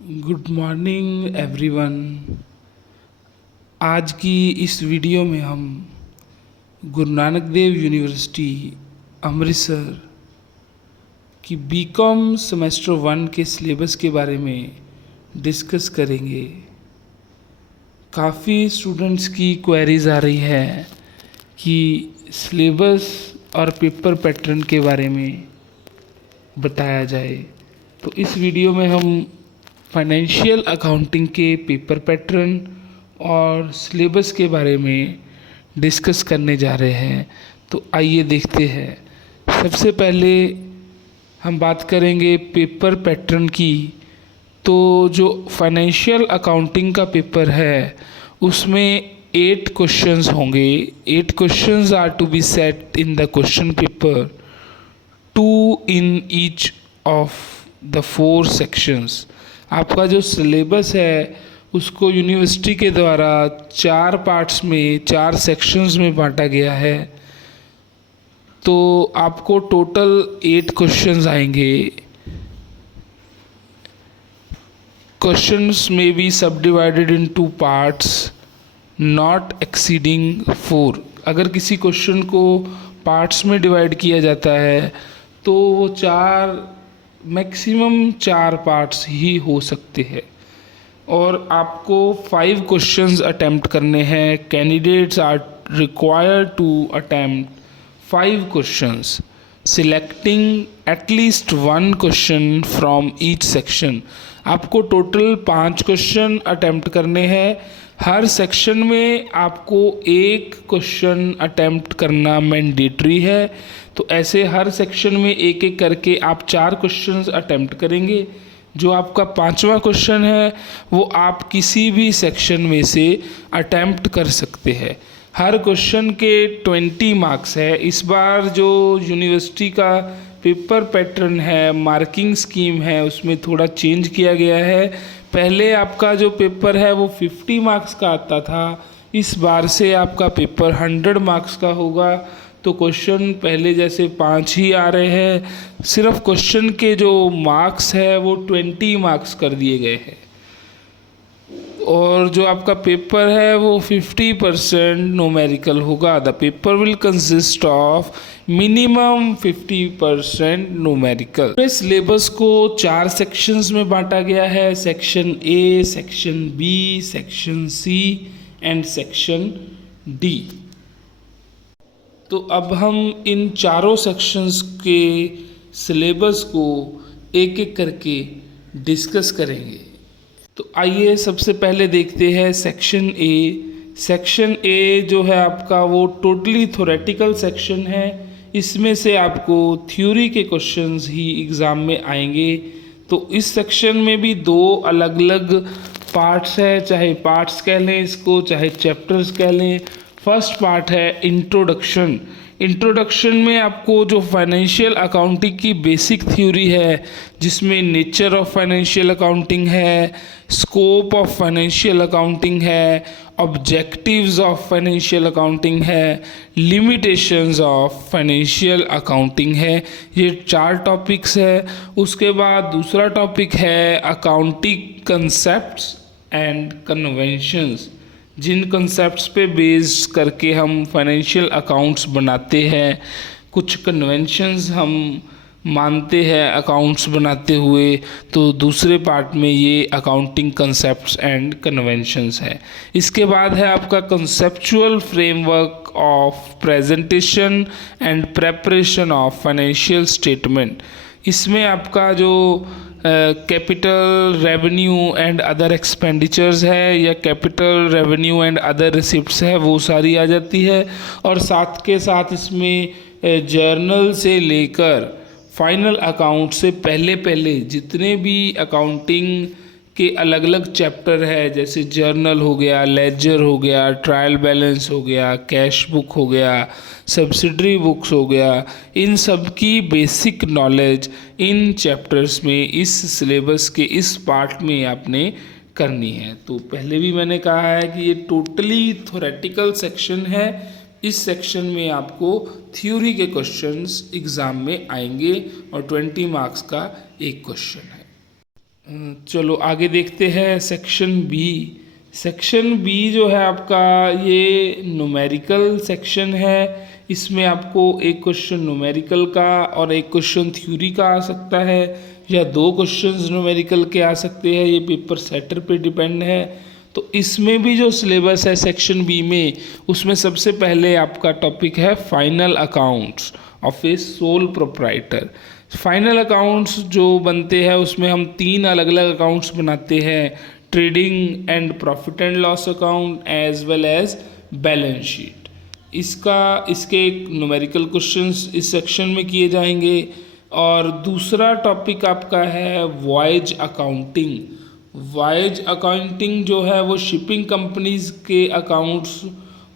Good morning everyone. आज की इस वीडियो में हम गुरु नानक देव यूनिवर्सिटी अमृतसर की बीकॉम सेमेस्टर 1 के सिलेबस के बारे में डिस्कस करेंगे। काफ़ी स्टूडेंट्स की क्वेरीज आ रही है कि सिलेबस और पेपर पैटर्न के बारे में बताया जाए, तो इस वीडियो में हम फाइनेंशियल अकाउंटिंग के पेपर पैटर्न और सिलेबस के बारे में डिस्कस करने जा रहे हैं। तो आइए देखते हैं। सबसे पहले हम बात करेंगे पेपर पैटर्न की। तो जो फाइनेंशियल अकाउंटिंग का पेपर है उसमें 8 क्वेश्चंस होंगे। 8 questions are to be set in the question paper, 2 in each of the 4 sections. आपका जो सिलेबस है उसको यूनिवर्सिटी के द्वारा 4 पार्ट्स में 4 सेक्शंस में बांटा गया है। तो आपको टोटल 8 क्वेश्चंस आएंगे। क्वेश्चंस में बी सब divided in 2 parts not exceeding 4। अगर किसी क्वेश्चन को पार्ट्स में डिवाइड किया जाता है तो वो मैक्सिमम 4 पार्ट्स ही हो सकते हैं। और आपको 5 क्वेश्चंस अटेम्प्ट करने हैं। Candidates are required to attempt 5 questions selecting at least 1 question from each section. आपको टोटल 5 क्वेश्चन अटेम्प्ट करने हैं। हर सेक्शन में आपको 1 क्वेश्चन अटेम्प्ट करना मैंडेटरी है। तो ऐसे हर सेक्शन में एक एक करके आप 4 क्वेश्चंस अटेम्प्ट करेंगे। जो आपका 5वां क्वेश्चन है वो आप किसी भी सेक्शन में से अटेम्प्ट कर सकते हैं। हर क्वेश्चन के 20 मार्क्स है। इस बार जो यूनिवर्सिटी का पेपर पैटर्न है, मार्किंग स्कीम है, उसमें थोड़ा चेंज किया गया है। पहले आपका जो पेपर है वो 50 मार्क्स का आता था। इस बार से आपका पेपर 100 मार्क्स का होगा। तो क्वेश्चन पहले जैसे 5 ही आ रहे हैं, सिर्फ क्वेश्चन के जो मार्क्स है वो 20 मार्क्स कर दिए गए हैं। और जो आपका पेपर है वो 50% न्यूमेरिकल होगा। The paper will consist of minimum 50% numerical. Syllabus को 4 सेक्शंस में बांटा गया है। Section A, section B, section C and section D. तो अब हम इन चारों सेक्शंस के सिलेबस को एक एक करके डिस्कस करेंगे। तो आइए सबसे पहले देखते हैं सेक्शन ए। सेक्शन ए जो है आपका वो टोटली थ्योरेटिकल सेक्शन है। इसमें से आपको थ्योरी के क्वेश्चंस ही एग्ज़ाम में आएंगे। तो इस सेक्शन में भी 2 अलग अलग पार्ट्स है, चाहे पार्ट्स कह लें इसको, चाहे चैप्टर्स कह लें। फर्स्ट पार्ट है इंट्रोडक्शन। इंट्रोडक्शन में आपको जो फाइनेंशियल अकाउंटिंग की बेसिक थ्योरी है, जिसमें नेचर ऑफ फाइनेंशियल अकाउंटिंग है, स्कोप ऑफ फाइनेंशियल अकाउंटिंग है, ऑब्जेक्टिव्स ऑफ फाइनेंशियल अकाउंटिंग है, लिमिटेशंस ऑफ फाइनेंशियल अकाउंटिंग है। ये 4 टॉपिक्स है। उसके बाद दूसरा टॉपिक है अकाउंटिंग कंसेप्ट्स एंड कन्वेंशंस, जिन कंसेप्ट्स पे बेस करके हम फाइनेंशियल अकाउंट्स बनाते हैं। कुछ कन्वेंशंस हम मानते हैं अकाउंट्स बनाते हुए। तो दूसरे पार्ट में ये अकाउंटिंग कंसेप्ट्स एंड कन्वेंशंस है। इसके बाद है आपका conceptual framework of presentation and preparation of financial statement. इसमें आपका जो capital revenue and other expenditures है या capital revenue and other receipts है वो सारी आ जाती है। और साथ के साथ इसमें जर्नल से लेकर फाइनल अकाउंट से पहले पहले जितने भी अकाउंटिंग के अलग अलग चैप्टर है, जैसे जर्नल हो गया, लेजर हो गया, ट्रायल बैलेंस हो गया, कैश बुक हो गया, सब्सिडरी बुक्स हो गया, इन सब की बेसिक नॉलेज इन चैप्टर्स में इस सिलेबस के इस पार्ट में आपने करनी है। तो पहले भी मैंने कहा है कि ये टोटली थ्योरेटिकल सेक्शन है। इस सेक्शन में आपको थ्योरी के क्वेश्चंस एग्ज़ाम में आएंगे और 20 मार्क्स का एक क्वेश्चन है। चलो आगे देखते हैं सेक्शन बी। सेक्शन बी जो है आपका ये न्यूमेरिकल सेक्शन है। इसमें आपको एक क्वेश्चन न्यूमेरिकल का और एक क्वेश्चन थ्योरी का आ सकता है, या दो क्वेश्चंस न्यूमेरिकल के आ सकते हैं। ये पेपर सेटर पे डिपेंड है। तो इसमें भी जो सिलेबस है सेक्शन बी में, उसमें सबसे पहले आपका टॉपिक है final accounts of A sole proprietor. Final accounts जो बनते हैं उसमें हम तीन अलग अलग अकाउंट्स बनाते हैं, trading and profit and loss account as well as balance sheet. इसके न्यूमेरिकल क्वेश्चंस इस सेक्शन में किए जाएंगे। और दूसरा टॉपिक आपका है वॉयज अकाउंटिंग। वॉयज अकाउंटिंग जो है वो शिपिंग कंपनीज के अकाउंट्स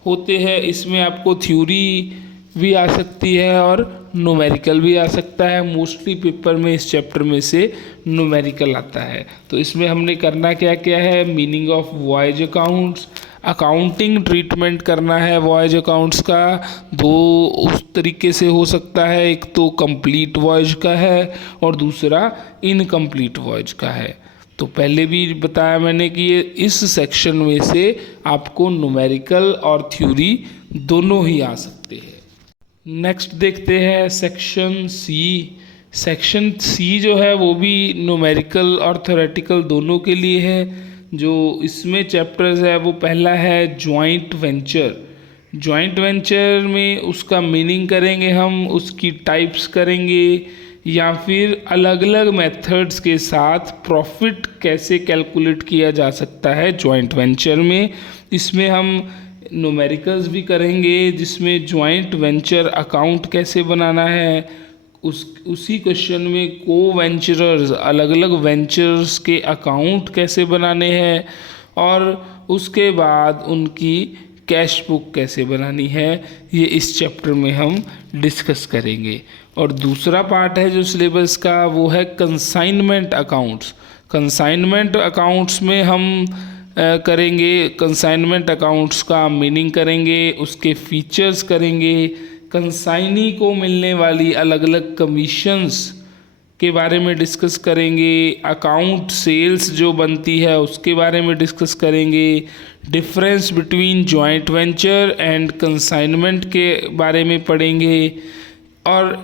होते हैं। इसमें आपको थ्योरी भी आ सकती है और न्यूमेरिकल भी आ सकता है। मोस्टली पेपर में इस चैप्टर में से न्यूमेरिकल आता है। तो इसमें हमने करना क्या क्या है, meaning of voyage accounts, accounting treatment करना है वॉयज अकाउंट्स का। दो उस तरीके से हो सकता है, एक तो कंप्लीट वॉयज का है और दूसरा इनकम्प्लीट वॉयज का है। तो पहले भी बताया मैंने कि ये इस सेक्शन में से आपको न्यूमेरिकल और थ्योरी दोनों ही आ सकते हैं। नेक्स्ट देखते हैं सेक्शन सी। सेक्शन सी जो है वो भी न्यूमेरिकल और थ्योरेटिकल दोनों के लिए है। जो इसमें चैप्टर्स है वो पहला है जॉइंट वेंचर। जॉइंट वेंचर में उसका मीनिंग करेंगे हम, उसकी टाइप्स करेंगे, या फिर अलग अलग मेथड्स के साथ प्रॉफिट कैसे कैलकुलेट किया जा सकता है जॉइंट वेंचर में। इसमें हम न्यूमेरिकल्स भी करेंगे, जिसमें जॉइंट वेंचर अकाउंट कैसे बनाना है, उसी क्वेश्चन में को वेंचरर्स अलग अलग वेंचर्स के अकाउंट कैसे बनाने हैं, और उसके बाद उनकी कैश बुक कैसे बनानी है, ये इस चैप्टर में हम डिस्कस करेंगे। और दूसरा पार्ट है जो सिलेबस का वो है कंसाइनमेंट अकाउंट्स। कंसाइनमेंट अकाउंट्स में हम करेंगे, कंसाइनमेंट अकाउंट्स का मीनिंग करेंगे, उसके फीचर्स करेंगे, कंसाइनी को मिलने वाली अलग अलग कमीशंस के बारे में डिस्कस करेंगे, अकाउंट सेल्स जो बनती है उसके बारे में डिस्कस करेंगे, difference between joint venture and consignment के बारे में पढ़ेंगे, और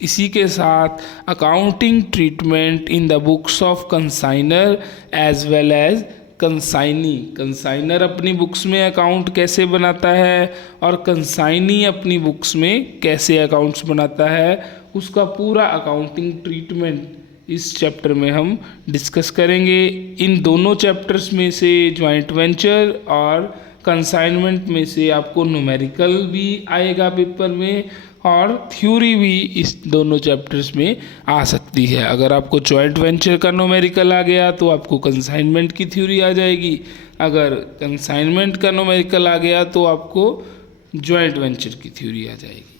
इसी के साथ accounting treatment in the books of consigner as well as consignee. Consigner अपनी बुक्स में अकाउंट कैसे बनाता है और कंसाइनी अपनी बुक्स में कैसे अकाउंट्स बनाता है, उसका पूरा अकाउंटिंग ट्रीटमेंट इस चैप्टर में हम डिस्कस करेंगे। इन दोनों चैप्टर्स में से जॉइंट वेंचर और कंसाइनमेंट में से आपको न्यूमेरिकल भी आएगा पेपर में, और थ्योरी भी इस दोनों चैप्टर्स में आ सकती है। अगर आपको जॉइंट वेंचर का न्यूमेरिकल आ गया तो आपको कंसाइनमेंट की थ्योरी आ जाएगी, अगर कंसाइनमेंट का न्यूमेरिकल आ गया तो आपको जॉइंट वेंचर की थ्योरी आ जाएगी।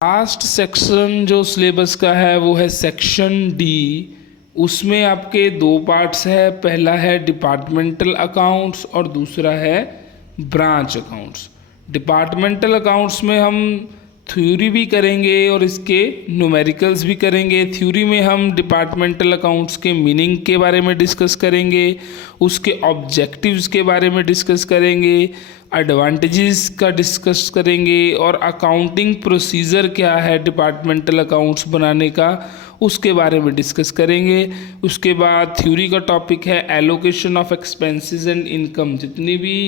लास्ट सेक्शन जो सिलेबस का है वो है सेक्शन डी। उसमें आपके दो पार्ट्स है, पहला है डिपार्टमेंटल अकाउंट्स और दूसरा है ब्रांच अकाउंट्स। डिपार्टमेंटल अकाउंट्स में हम थ्योरी भी करेंगे और इसके न्यूमेरिकल्स भी करेंगे। थ्योरी में हम डिपार्टमेंटल अकाउंट्स के मीनिंग के बारे में डिस्कस करेंगे, उसके ऑब्जेक्टिव्स के बारे में डिस्कस करेंगे, एडवांटेजेस का डिस्कस करेंगे, और अकाउंटिंग प्रोसीजर क्या है डिपार्टमेंटल अकाउंट्स बनाने का उसके बारे में डिस्कस करेंगे। उसके बाद थ्योरी का टॉपिक है allocation of expenses and income. जितनी भी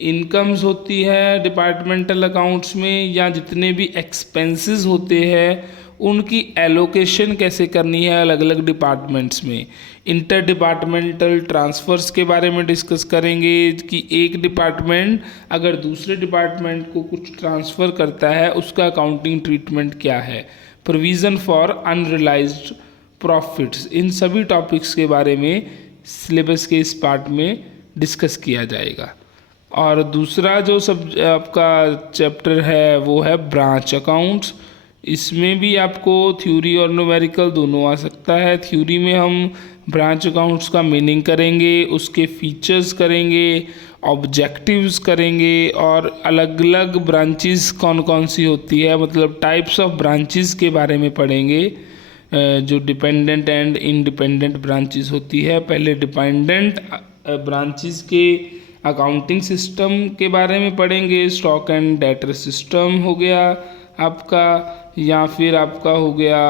इनकम्स होती है डिपार्टमेंटल अकाउंट्स में या जितने भी एक्सपेंसेस होते हैं उनकी एलोकेशन कैसे करनी है अलग अलग डिपार्टमेंट्स में। इंटर डिपार्टमेंटल ट्रांसफ़र्स के बारे में डिस्कस करेंगे कि एक डिपार्टमेंट अगर दूसरे डिपार्टमेंट को कुछ ट्रांसफ़र करता है उसका अकाउंटिंग ट्रीटमेंट क्या है। प्रोविज़न फॉर अनरियलाइज्ड प्रॉफिट्स, इन सभी टॉपिक्स के बारे में सिलेबस के इस पार्ट में डिस्कस किया जाएगा। और दूसरा जो सब आपका चैप्टर है वो है ब्रांच अकाउंट्स। इसमें भी आपको थ्योरी और न्यूमेरिकल दोनों आ सकता है। थ्योरी में हम ब्रांच अकाउंट्स का मीनिंग करेंगे, उसके फीचर्स करेंगे, ऑब्जेक्टिव्स करेंगे, और अलग अलग ब्रांचेस कौन कौन सी होती है, मतलब टाइप्स ऑफ ब्रांचेस के बारे में पढ़ेंगे। जो डिपेंडेंट एंड इंडिपेंडेंट ब्रांचेस होती है, पहले डिपेंडेंट ब्रांचेस के अकाउंटिंग सिस्टम के बारे में पढ़ेंगे। स्टॉक एंड डेटर सिस्टम हो गया आपका, या फिर आपका हो गया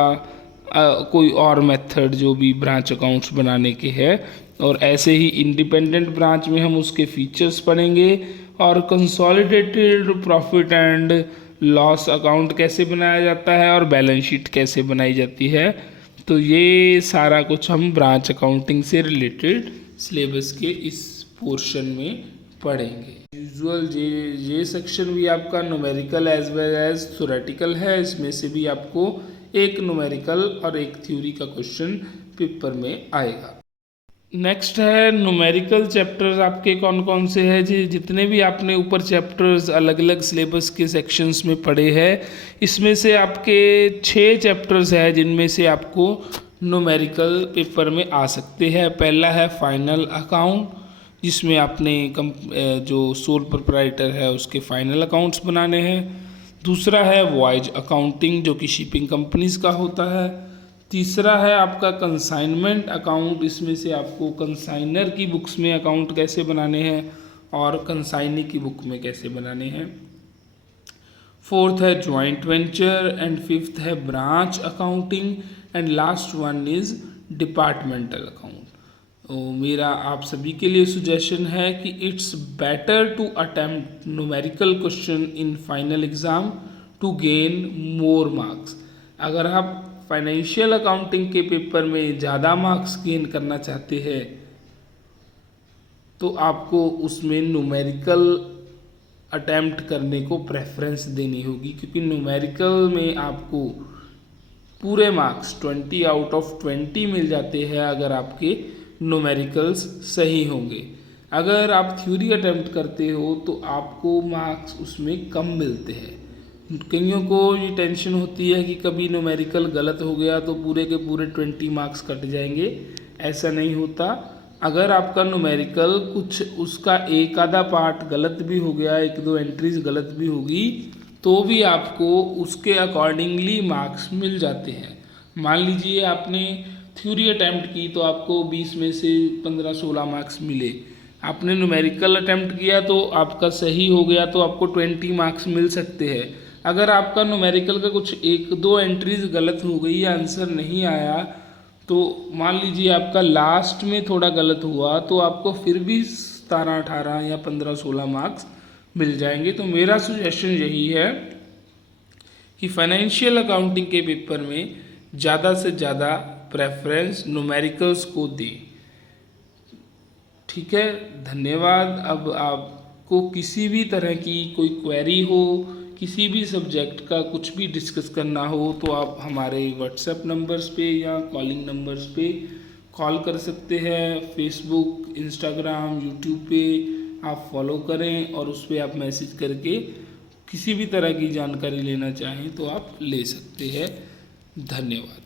कोई और मेथड जो भी ब्रांच अकाउंट्स बनाने के है। और ऐसे ही इंडिपेंडेंट ब्रांच में हम उसके फीचर्स पढ़ेंगे, और consolidated profit and loss account कैसे बनाया जाता है और बैलेंस शीट कैसे बनाई जाती है। तो ये सारा कुछ हम ब्रांच अकाउंटिंग से रिलेटेड सिलेबस के इस पोर्शन में पढ़ेंगे। यूजुअल ये सेक्शन भी आपका numerical as well as theoretical है। इसमें से भी आपको एक न्यूमेरिकल और एक थ्योरी का क्वेश्चन पेपर में आएगा। नेक्स्ट है न्यूमेरिकल चैप्टर्स आपके कौन कौन से हैं जी। जितने भी आपने ऊपर चैप्टर्स अलग अलग सिलेबस के सेक्शंस में पढ़े हैं, इसमें से आपके 6 चैप्टर्स हैं जिनमें से आपको न्यूमेरिकल पेपर में आ सकते हैं। पहला है फाइनल अकाउंट, जिसमें आपने जो सोल प्रोप्राइटर है उसके फाइनल अकाउंट्स बनाने हैं। दूसरा है वॉयज अकाउंटिंग, जो कि शिपिंग कंपनीज का होता है। तीसरा है आपका कंसाइनमेंट अकाउंट, इसमें से आपको कंसाइनर की बुक्स में अकाउंट कैसे बनाने हैं और कंसाइनी की बुक में कैसे बनाने हैं। फोर्थ है जॉइंट वेंचर, एंड फिफ्थ है branch accounting, and last one is departmental account. तो मेरा आप सभी के लिए सुजेशन है कि it's better to attempt numerical question in final exam to gain more marks. अगर आप फाइनेंशियल अकाउंटिंग के पेपर में ज़्यादा मार्क्स गेन करना चाहते हैं तो आपको उसमें न्यूमेरिकल अटेम्प्ट करने को प्रेफरेंस देनी होगी, क्योंकि न्यूमेरिकल में आपको पूरे मार्क्स 20 आउट ऑफ 20 मिल जाते हैं अगर आपके न्यूमेरिकल्स सही होंगे। अगर आप थ्योरी अटेम्प्ट करते हो तो आपको मार्क्स उसमें कम मिलते हैं। कईयों को ये टेंशन होती है कि कभी न्यूमेरिकल गलत हो गया तो पूरे के पूरे 20 मार्क्स कट जाएंगे। ऐसा नहीं होता। अगर आपका न्यूमेरिकल कुछ उसका एक आधा पार्ट गलत भी हो गया, एक दो एंट्रीज गलत भी होगी, तो भी आपको उसके अकॉर्डिंगली मार्क्स मिल जाते हैं। मान लीजिए आपने थ्योरी अटैम्प्ट की तो आपको 20 में से 15-16 मार्क्स मिले। आपने न्यूमेरिकल अटैम्प्ट किया तो आपका सही हो गया तो आपको 20 मार्क्स मिल सकते हैं। अगर आपका न्यूमेरिकल का कुछ एक दो एंट्रीज गलत हो गई या आंसर नहीं आया, तो मान लीजिए आपका लास्ट में थोड़ा गलत हुआ, तो आपको फिर भी 17-18 या 15-16 मार्क्स मिल जाएंगे। तो मेरा सजेशन यही है कि फाइनेंशियल अकाउंटिंग के पेपर में ज़्यादा से ज़्यादा प्रेफरेंस न्यूमेरिकल्स को दें। ठीक है, धन्यवाद। अब आपको किसी भी तरह की कोई क्वेरी हो, किसी भी सब्जेक्ट का कुछ भी डिस्कस करना हो, तो आप हमारे व्हाट्सएप नंबर्स पे या कॉलिंग नंबर्स पे कॉल कर सकते हैं। फेसबुक, इंस्टाग्राम, यूट्यूब पे आप फॉलो करें और उस पर आप मैसेज करके किसी भी तरह की जानकारी लेना चाहें तो आप ले सकते हैं। धन्यवाद।